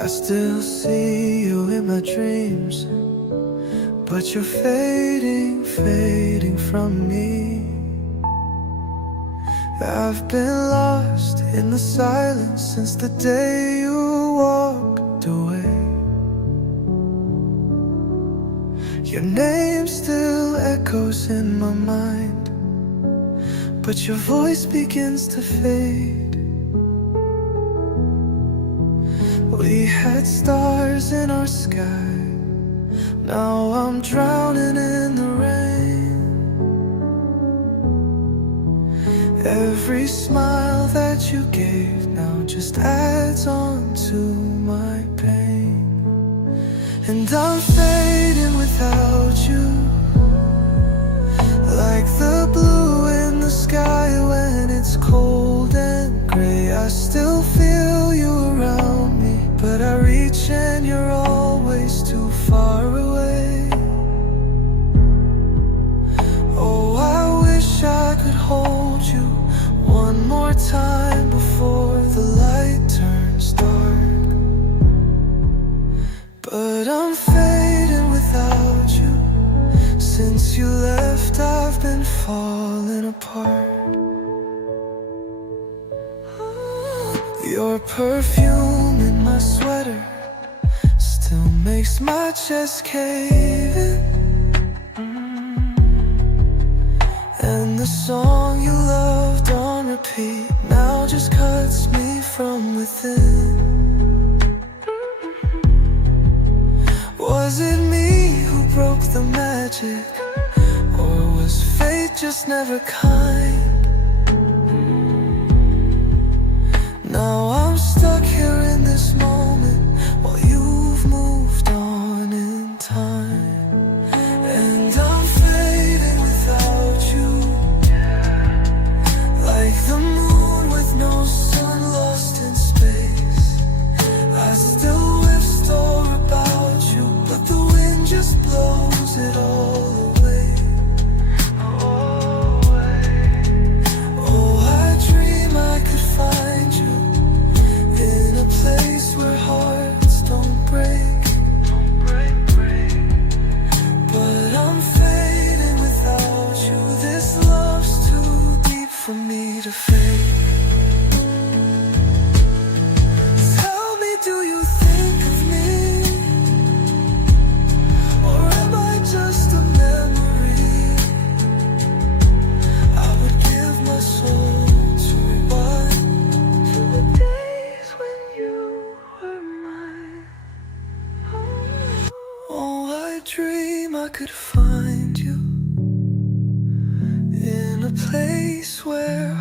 I still see you in my dreams, but you're fading, fading from me. I've been lost in the silence since the day you walked away. Your name still echoes in my mind, but your voice begins to fade. We had stars in our sky, now I'm drowning in the rain. Every smile that you gave now just adds on to my pain. And I'm fading without you, like the blue in the sky when it's cold and gray. I still feel you around me, but I reach and you're always too far away. Oh, I wish I could hold you one more time before the light turns dark. But I'm fading without you. Since you left, I've been falling apart. Your perfume in my sweater still makes my chest cave in. And the song you loved on repeat now just cuts me from within. Was it me who broke the magic, or was fate just never kind? Now I'm stuck here in this moment while you've moved on in time. And I'm fading without you, like the moon with no sun lost in space. I still wish store about you, but the wind just blows it all away. Oh, I dream I could find you in a place where hearts don't break. But I'm fading without you. This love's too deep for me to fake. Tell me, do you think of me, or am I just a memory? I would give my soul to rewind to the days when you were mine. Oh, I dream I could find you in a place where